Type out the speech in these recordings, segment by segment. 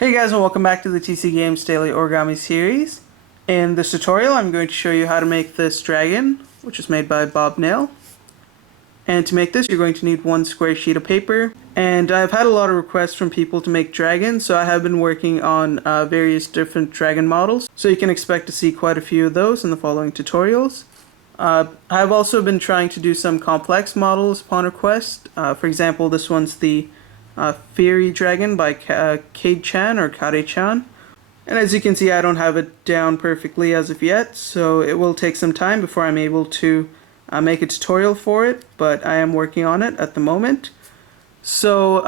Hey guys, and welcome back to the TC Games Daily Origami series. In this tutorial I'm going to show you how to make this dragon, which is made by Neale. And to make this you're going to need one square sheet of paper. And I've had a lot of requests from people to make dragons, so I have been working on various different dragon models. So you can expect to see quite a few of those in the following tutorials. I've also been trying to do some complex models upon request. For example, this one's the Fairy Dragon by Kade-chan or Kade-chan. And as you can see, I don't have it down perfectly as of yet, so it will take some time before I'm able to make a tutorial for it, but I am working on it at the moment. So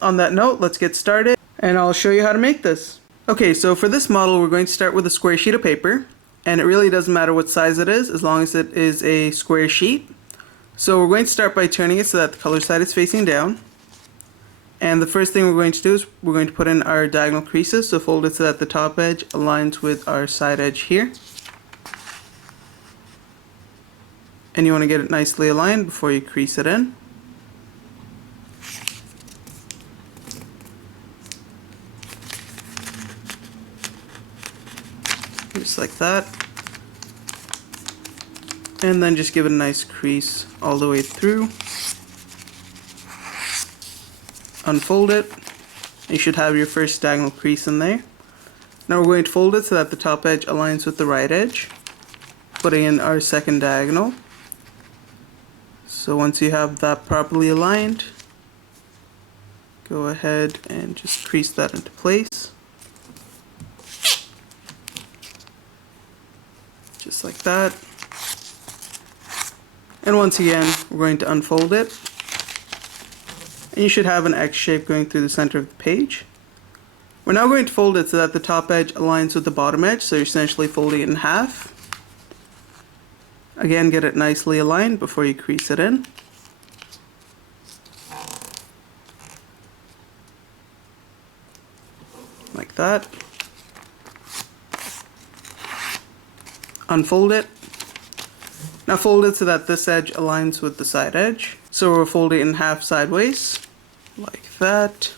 on that note, let's get started, and I'll show you how to make this. Okay, so for this model, we're going to start with a square sheet of paper, and it really doesn't matter what size it is, as long as it is a square sheet. So we're going to start by turning it so that the color side is facing down. And the first thing we're going to do is we're going to put in our diagonal creases, so fold it so that the top edge aligns with our side edge here. And you want to get it nicely aligned before you crease it in. Just like that. And then just give it a nice crease all the way through. Unfold it. You should have your first diagonal crease in there. Now we're going to fold it so that the top edge aligns with the right edge, putting in our second diagonal. So once you have that properly aligned, go ahead and just crease that into place. Just like that. And once again, we're going to unfold it. And you should have an X shape going through the center of the page. We're now going to fold it so that the top edge aligns with the bottom edge, so you're essentially folding it in half. Again, get it nicely aligned before you crease it in. Like that. Unfold it. Now fold it so that this edge aligns with the side edge. So we'll fold it in half sideways, like that.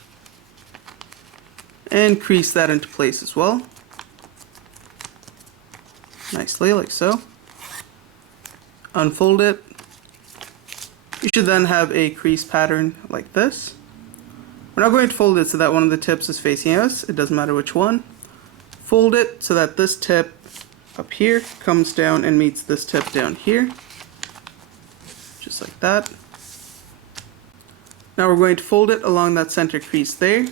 And crease that into place as well. Nicely, like so. Unfold it. You should then have a crease pattern like this. We're now going to fold it so that one of the tips is facing us. It doesn't matter which one. Fold it so that this tip up here comes down and meets this tip down here. Just like that. Now we're going to fold it along that center crease there.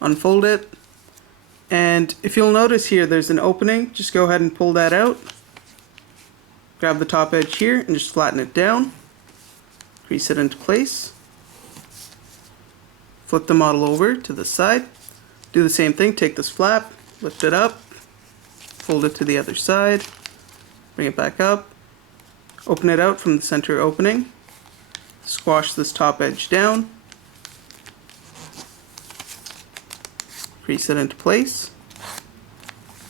Unfold it. And if you'll notice here, there's an opening. Just go ahead and pull that out. Grab the top edge here and just flatten it down. Crease it into place. Flip the model over to the side. Do the same thing. Take this flap, lift it up, fold it to the other side, bring it back up. Open it out from the center opening. Squash this top edge down. Crease it into place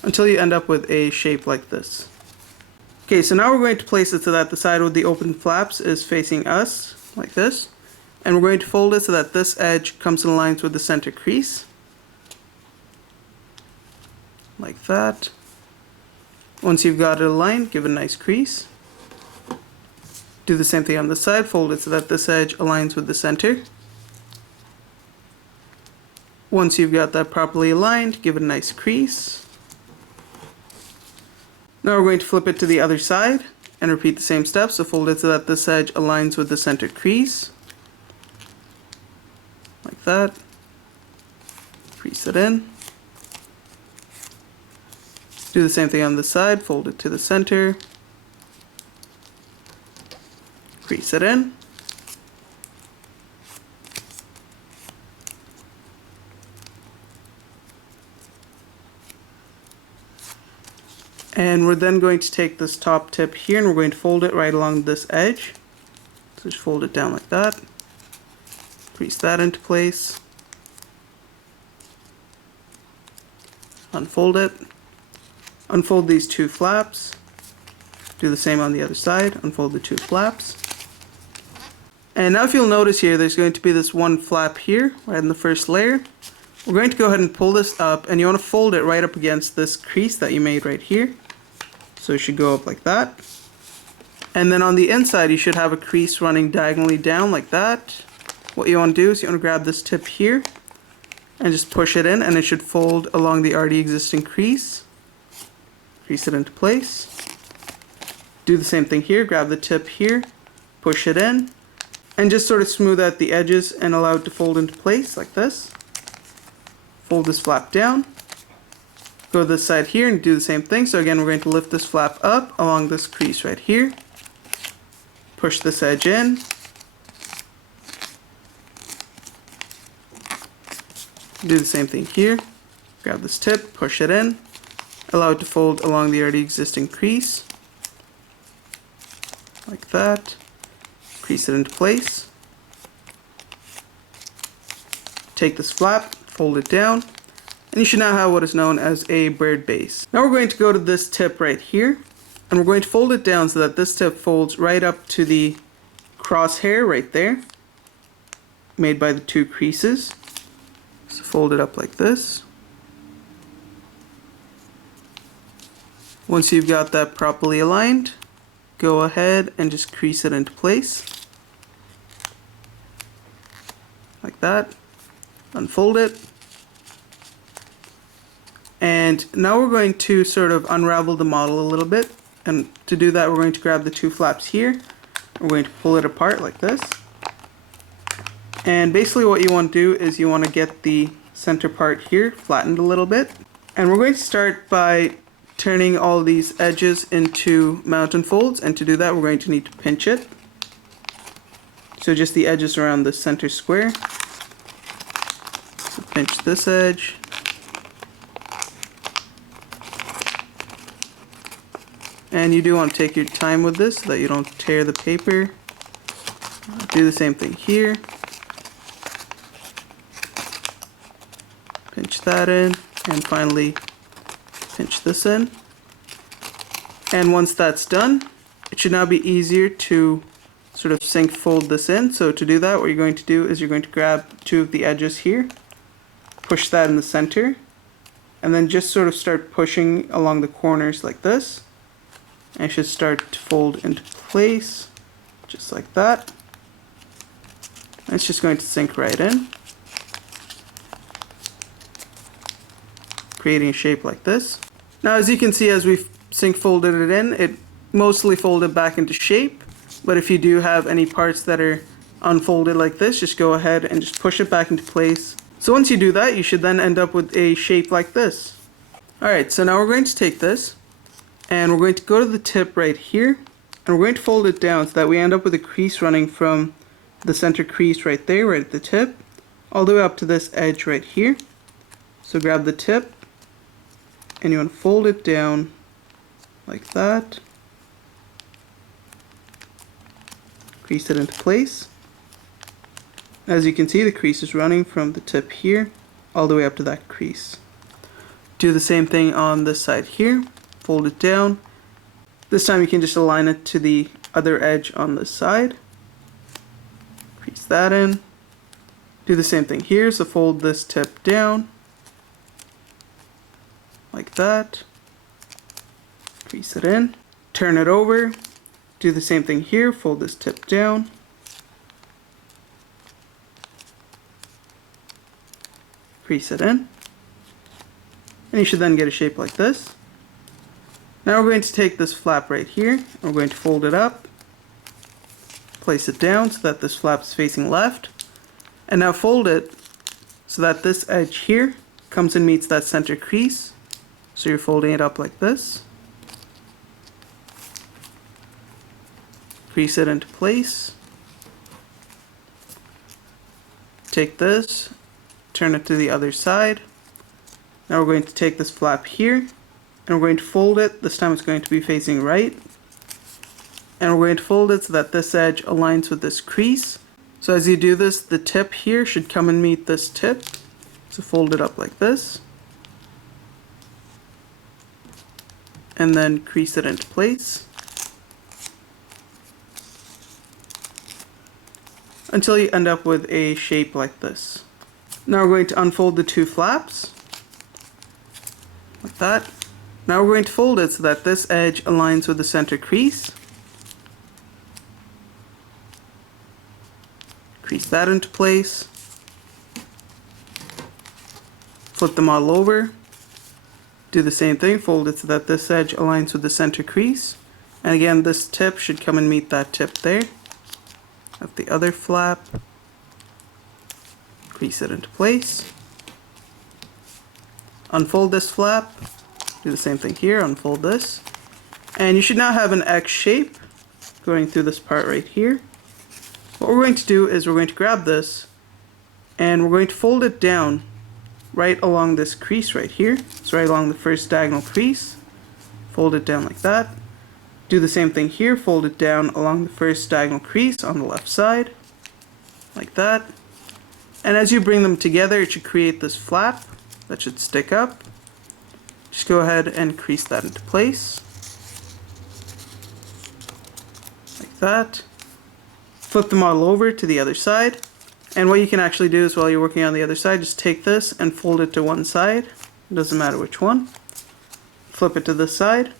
until you end up with a shape like this. Okay, so now we're going to place it so that the side with the open flaps is facing us, like this. And we're going to fold it so that this edge comes in lines with the center crease. Like that. Once you've got it aligned, give it a nice crease. Do the same thing on the side, fold it so that this edge aligns with the center. Once you've got that properly aligned, give it a nice crease. Now we're going to flip it to the other side and repeat the same steps. So fold it so that this edge aligns with the center crease. Like that. Crease it in. Do the same thing on the side, fold it to the center. Crease it in. And we're then going to take this top tip here and we're going to fold it right along this edge. So just fold it down like that. Crease that into place. Unfold it. Unfold these two flaps. Do the same on the other side. Unfold the two flaps. And now if you'll notice here, there's going to be this one flap here, right in the first layer. We're going to go ahead and pull this up, and you want to fold it right up against this crease that you made right here. So it should go up like that. And then on the inside, you should have a crease running diagonally down like that. What you want to do is you want to grab this tip here and just push it in, and it should fold along the already existing crease. Crease it into place. Do the same thing here, grab the tip here, push it in, and just sort of smooth out the edges and allow it to fold into place like this. Fold this flap down. Go to this side here and do the same thing. So again, we're going to lift this flap up along this crease right here. Push this edge in. Do the same thing here. Grab this tip, push it in. Allow it to fold along the already existing crease. Like that. Crease it into place. Take this flap, fold it down, and you should now have what is known as a bird base. Now we're going to go to this tip right here, and we're going to fold it down so that this tip folds right up to the crosshair right there, made by the two creases. So fold it up like this. Once you've got that properly aligned, go ahead and just crease it into place. Like that. Unfold it. And now we're going to sort of unravel the model a little bit. And to do that, we're going to grab the two flaps here. We're going to pull it apart like this. And basically what you want to do is you want to get the center part here flattened a little bit. And we're going to start by turning all these edges into mountain folds. And to do that, we're going to need to pinch it. So just the edges around the center square. So pinch this edge. And you do want to take your time with this so that you don't tear the paper. Do the same thing here. Pinch that in, and finally pinch this in. And once that's done, it should now be easier to sort of sink fold this in. So to do that, what you're going to do is you're going to grab two of the edges here, push that in the center, and then just sort of start pushing along the corners like this. And it should start to fold into place, just like that. And it's just going to sink right in, creating a shape like this. Now as you can see, as we've sink folded it in, it mostly folded back into shape. But if you do have any parts that are unfolded like this, just go ahead and just push it back into place. So once you do that, you should then end up with a shape like this. Alright, so now we're going to take this, and we're going to go to the tip right here, and we're going to fold it down so that we end up with a crease running from the center crease right there, right at the tip, all the way up to this edge right here. So grab the tip, and you want to fold it down like that. Crease it into place. As you can see, the crease is running from the tip here all the way up to that crease. Do the same thing on this side here. Fold it down. This time you can just align it to the other edge on this side. Crease that in. Do the same thing here, so fold this tip down like that. Crease it in. Turn it over. Do the same thing here, fold this tip down. Crease it in. And you should then get a shape like this. Now we're going to take this flap right here, and we're going to fold it up, place it down so that this flap is facing left, and now fold it so that this edge here comes and meets that center crease. So you're folding it up like this. Crease it into place. Take this, turn it to the other side. Now we're going to take this flap here, and we're going to fold it. This time it's going to be facing right. And we're going to fold it so that this edge aligns with this crease. So as you do this, the tip here should come and meet this tip. So fold it up like this. And then crease it into place. until you end up with a shape like this. Now we're going to unfold the two flaps, like that. Now we're going to fold it so that this edge aligns with the center crease. Crease that into place. Flip the model over. Do the same thing, fold it so that this edge aligns with the center crease. And again, this tip should come and meet that tip there. Of the other flap. Crease it into place. Unfold this flap. Do the same thing here, unfold this. And you should now have an X shape going through this part right here. What we're going to do is we're going to grab this and we're going to fold it down right along this crease right here. So right along the first diagonal crease. Fold it down like that. Do the same thing here, fold it down along the first diagonal crease on the left side. Like that. And as you bring them together, it should create this flap that should stick up. Just go ahead and crease that into place. Like that. Flip the model over to the other side. And what you can actually do is while you're working on the other side, just take this and fold it to one side. It doesn't matter which one. Flip it to this side.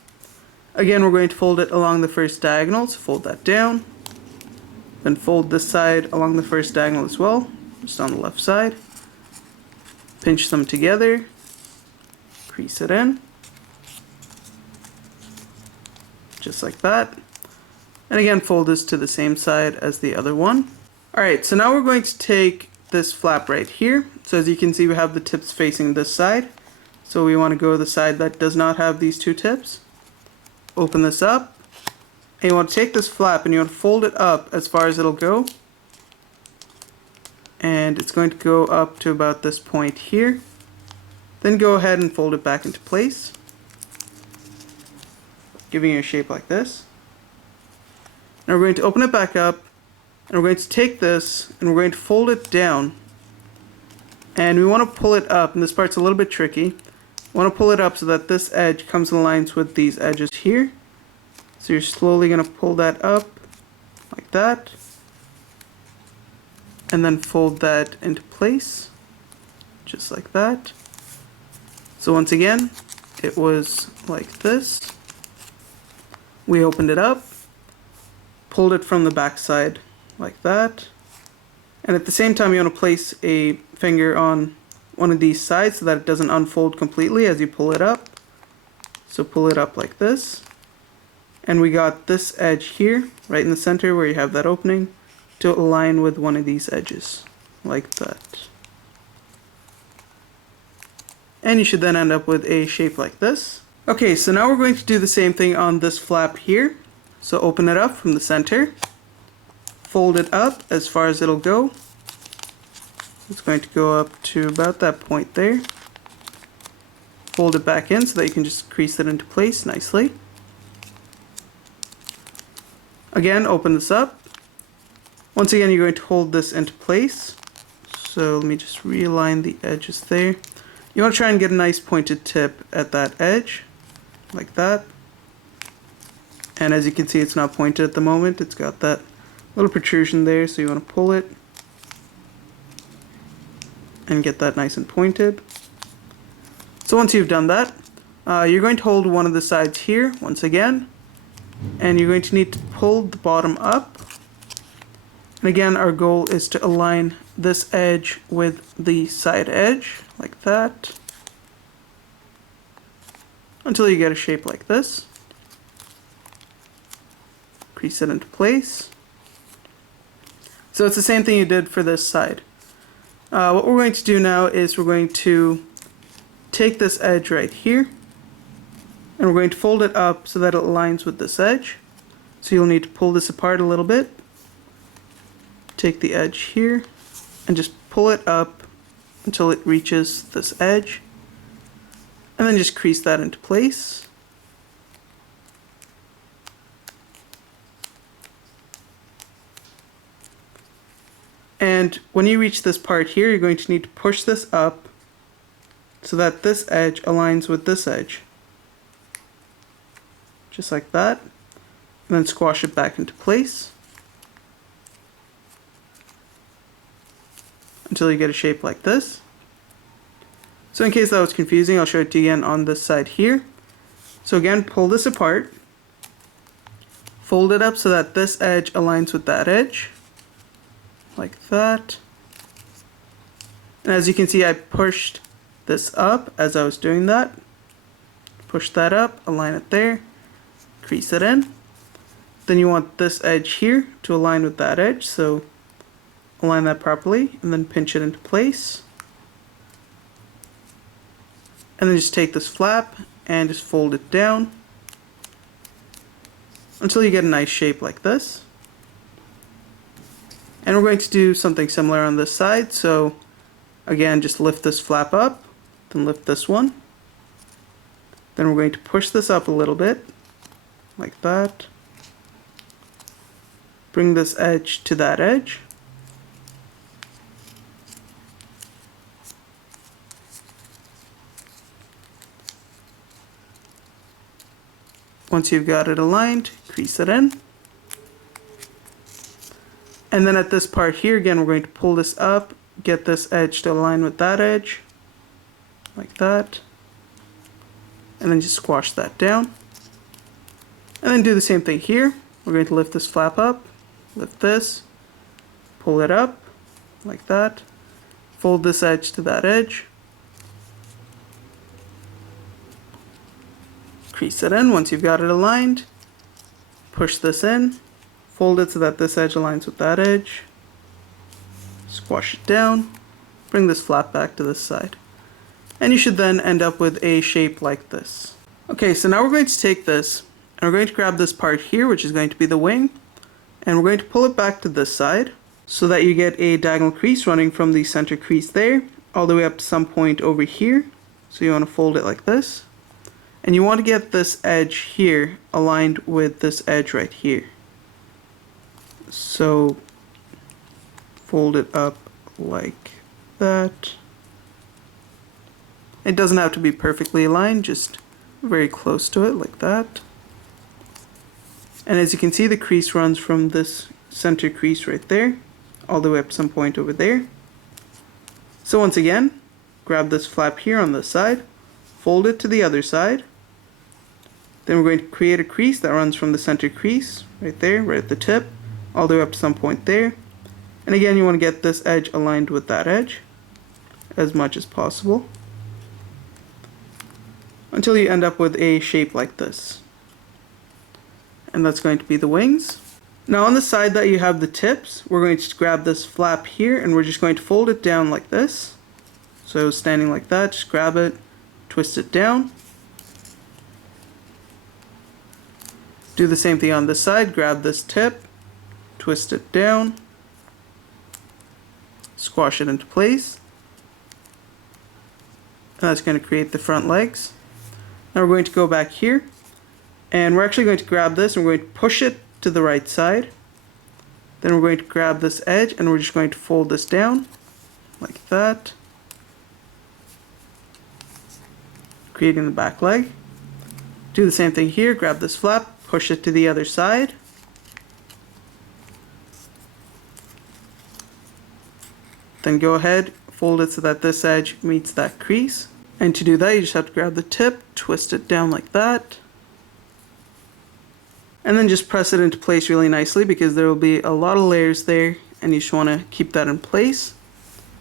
Again, we're going to fold it along the first diagonal, so fold that down. Then fold this side along the first diagonal as well, just on the left side. Pinch them together. Crease it in. Just like that. And again, fold this to the same side as the other one. Alright, so now we're going to take this flap right here. So as you can see, we have the tips facing this side. So we want to go to the side that does not have these two tips. Open this up. And you want to take this flap and you want to fold it up as far as it'll go. And it's going to go up to about this point here. Then go ahead and fold it back into place, giving you a shape like this. Now we're going to open it back up, and we're going to take this and we're going to fold it down. And we want to pull it up, and this part's a little bit tricky. We want to pull it up so that this edge comes in lines with these edges here. So you're slowly going to pull that up like that. And then fold that into place, just like that. So once again, it was like this. We opened it up, pulled it from the back side like that. And at the same time, you want to place a finger on one of these sides so that it doesn't unfold completely as you pull it up. So pull it up like this. And we got this edge here, right in the center where you have that opening, to align with one of these edges, like that. And you should then end up with a shape like this. Okay, so now we're going to do the same thing on this flap here. So open it up from the center, fold it up as far as it'll go. It's going to go up to about that point there. Fold it back in so that you can just crease it into place nicely. Again, open this up. Once again, you're going to hold this into place. So let me just realign the edges there. You want to try and get a nice pointed tip at that edge, like that. And as you can see, it's not pointed at the moment. It's got that little protrusion there, so you want to pull it and get that nice and pointed. So once you've done that, you're going to hold one of the sides here once again, and you're going to need to pull the bottom up. And again, our goal is to align this edge with the side edge, like that, until you get a shape like this. Crease it into place. So it's the same thing you did for this side. What we're going to do now is we're going to take this edge right here, and we're going to fold it up so that it aligns with this edge. So you'll need to pull this apart a little bit. Take the edge here and just pull it up until it reaches this edge, and then just crease that into place. And when you reach this part here, you're going to need to push this up so that this edge aligns with this edge. Just like that. And then squash it back into place. until you get a shape like this. So in case that was confusing, I'll show it to you again on this side here. So again, pull this apart, fold it up so that this edge aligns with that edge, like that. And as you can see, I pushed this up as I was doing that. Push that up, align it there, crease it in. Then you want this edge here to align with that edge, so align that properly and then pinch it into place. And then just take this flap and just fold it down until you get a nice shape like this. And we're going to do something similar on this side, so again, just lift this flap up, then lift this one. Then we're going to push this up a little bit, like that. Bring this edge to that edge. Once you've got it aligned, crease it in. And then at this part here, again, we're going to pull this up, get this edge to align with that edge, like that. And then just squash that down. And then do the same thing here. We're going to lift this flap up, lift this, pull it up, like that. Fold this edge to that edge. Crease it in. Once you've got it aligned, push this in, fold it so that this edge aligns with that edge. Squash it down, bring this flap back to this side. And you should then end up with a shape like this. Okay, so now we're going to take this and we're going to grab this part here, which is going to be the wing, and we're going to pull it back to this side so that you get a diagonal crease running from the center crease there all the way up to some point over here. So you want to fold it like this. And you want to get this edge here aligned with this edge right here. So fold it up like that. It doesn't have to be perfectly aligned, just very close to it like that. And as you can see, the crease runs from this center crease right there all the way up some point over there. So once again, grab this flap here on this side, fold it to the other side. Then we're going to create a crease that runs from the center crease right there, right at the tip, all the way up to some point there. And again, you want to get this edge aligned with that edge as much as possible until you end up with a shape like this. And that's going to be the wings. Now on the side that you have the tips, we're going to grab this flap here and we're just going to fold it down like this. So standing like that, just grab it, twist it down. Do the same thing on this side, grab this tip, twist it down, squash it into place. And that's going to create the front legs. Now we're going to go back here and we're actually going to grab this and we're going to push it to the right side. Then we're going to grab this edge and we're just going to fold this down like that, creating the back leg. Do the same thing here, grab this flap, push it to the other side. Then go ahead, fold it so that this edge meets that crease. And to do that, you just have to grab the tip, twist it down like that. And then just press it into place really nicely because there will be a lot of layers there and you just want to keep that in place.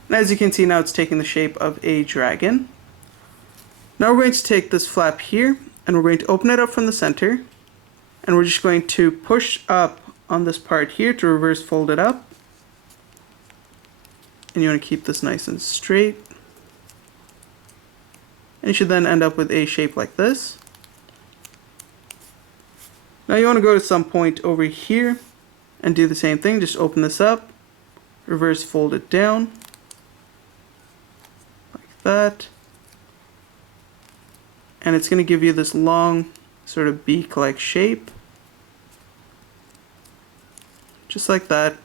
And as you can see now, it's taking the shape of a dragon. Now we're going to take this flap here and we're going to open it up from the center. And we're just going to push up on this part here to reverse fold it up. And you want to keep this nice and straight. And you should then end up with a shape like this. Now you want to go to some point over here and do the same thing. Just open this up, reverse fold it down, like that. And it's going to give you this long sort of beak-like shape. Just like that.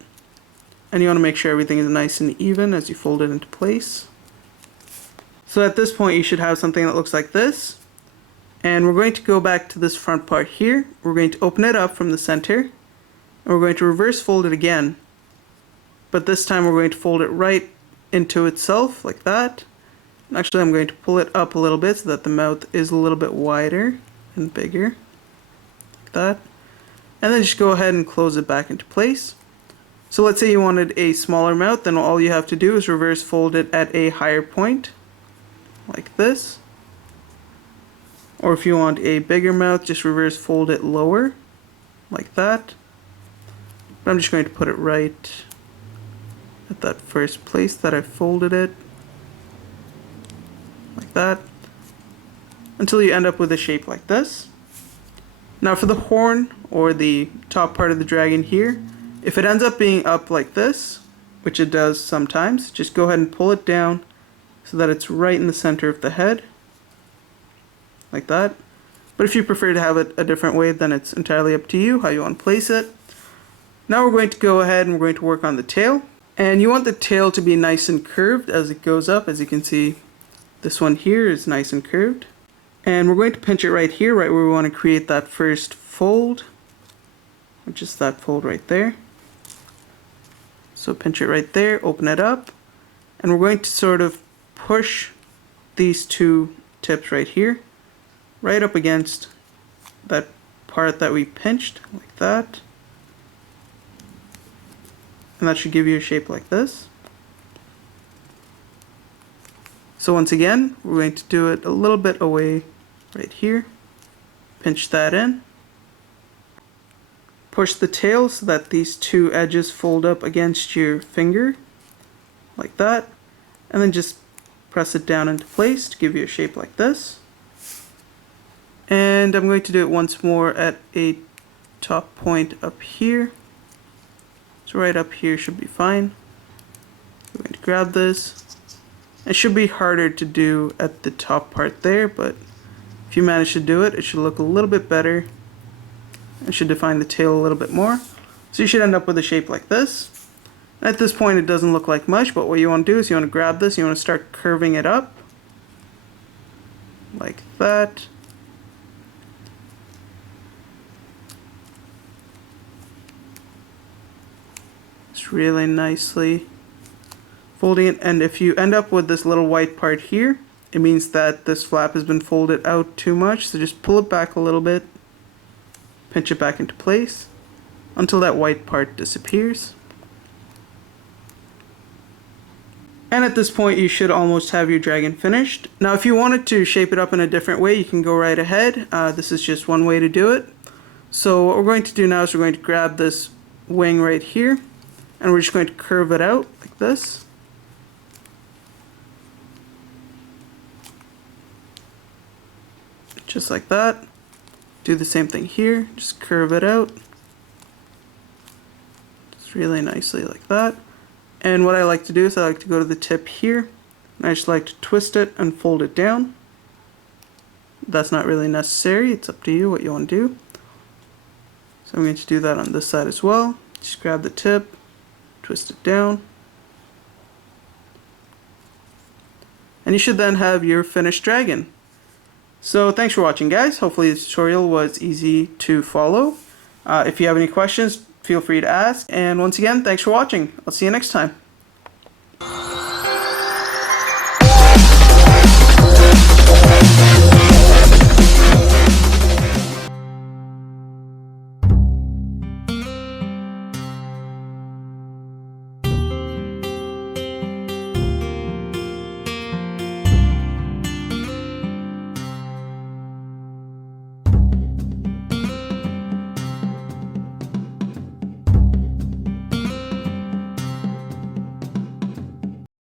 And you want to make sure everything is nice and even as you fold it into place. So at this point you should have something that looks like this. And we're going to go back to this front part here. We're going to open it up from the center. And we're going to reverse fold it again. But this time we're going to fold it right into itself like that. And actually, I'm going to pull it up a little bit so that the mouth is a little bit wider and bigger, like that. And then just go ahead and close it back into place. So let's say you wanted a smaller mouth, then all you have to do is reverse fold it at a higher point, like this. Or if you want a bigger mouth, just reverse fold it lower, like that. But I'm just going to put it right at that first place that I folded it, like that, until you end up with a shape like this. Now for the horn, or the top part of the dragon here, if it ends up being up like this, which it does sometimes, just go ahead and pull it down so that it's right in the center of the head, like that. But if you prefer to have it a different way, then it's entirely up to you how you want to place it. Now we're going to go ahead and we're going to work on the tail. And you want the tail to be nice and curved as it goes up. As you can see, this one here is nice and curved. And we're going to pinch it right here, right where we want to create that first fold, which is that fold right there. So pinch it right there, open it up, and we're going to sort of push these two tips right here, right up against that part that we pinched, like that. And that should give you a shape like this. So once again, we're going to do it a little bit away right here. Pinch that in. Push the tail so that these two edges fold up against your finger, like that. And then just press it down into place to give you a shape like this. And I'm going to do it once more at a top point up here. So right up here should be fine. We're going to grab this. It should be harder to do at the top part there, but if you manage to do it, it should look a little bit better. It should define the tail a little bit more. So you should end up with a shape like this. At this point it doesn't look like much, but what you want to do is you want to grab this, you want to start curving it up, like that. It's really nicely folding it, and if you end up with this little white part here, it means that this flap has been folded out too much, so just pull it back a little bit, pinch it back into place until that white part disappears. And at this point you should almost have your dragon finished. Now if you wanted to shape it up in a different way, you can go right ahead. This is just one way to do it. So what we're going to do now is we're going to grab this wing right here, and we're just going to curve it out like this. Just like that. Do the same thing here, just curve it out. Just really nicely like that. And what I like to do is I like to go to the tip here, and I just like to twist it and fold it down. That's not really necessary, it's up to you what you want to do. So I'm going to do that on this side as well. Just grab the tip, twist it down. And you should then have your finished dragon. So thanks for watching, guys. Hopefully this tutorial was easy to follow. If you have any questions, feel free to ask. And once again, thanks for watching. I'll see you next time.